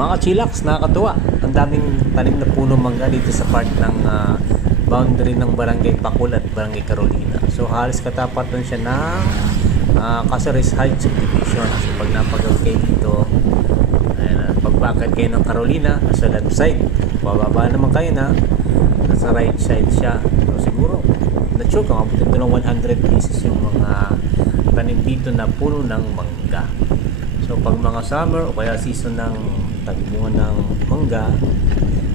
Mga chillax, nakakatuwa. Ang daming tanim na puno mangga dito sa part ng boundary ng Barangay Pakul at Barangay Carolina. So halos katapatan siya ng Casares Heights Subdivision. So pag napagaw kayo dito, pagbakad kayo ng Carolina, sa left side. Pababa naman kayo na nasa right side siya. So siguro, not sure kung abutin ito ng 100 pieces yung mga tanim dito na puno ng mangga. So pag mga summer o kaya season ng tagbungan ng mangga,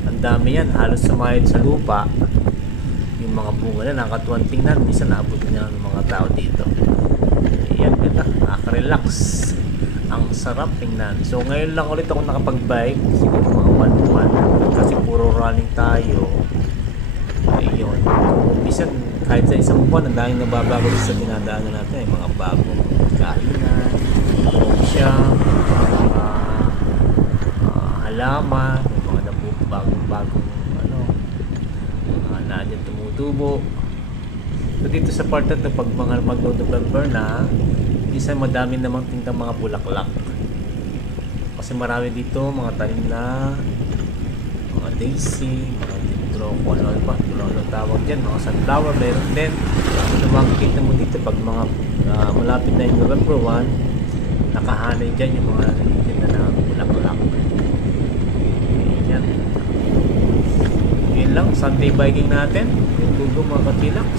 ang dami yan, halos sumayad sa lupa yung mga bunga na nakakatuwang tingnan. Minsan naabutin nila ng mga tao dito. Yan, ganda, nakaka-relax, ang sarap tingnan. So ngayon lang ulit ako nakapag-bike, siguro mga 1-1 kasi puro running tayo. Ayun, minsan kahit sa isang buwan ang daming nababago sa dinadaanan natin, mga bagong kainan, siya, halaman, mga bagong na dyan tumutubo. So dito sa part na pag mga mag-November na, isa madami namang tingnan mga bulaklak. Kasi marami dito mga tanim na mga daisy, mga tindroko, ano pa, ano tawag dyan, mga sunflower, meron din. So makikita mo dito pag mga malapit na yung November 1, nakahanay dyan yung mga tingnan na bulaklak. Yan lang, Sunday biking natin. Yung mga ka-chillax.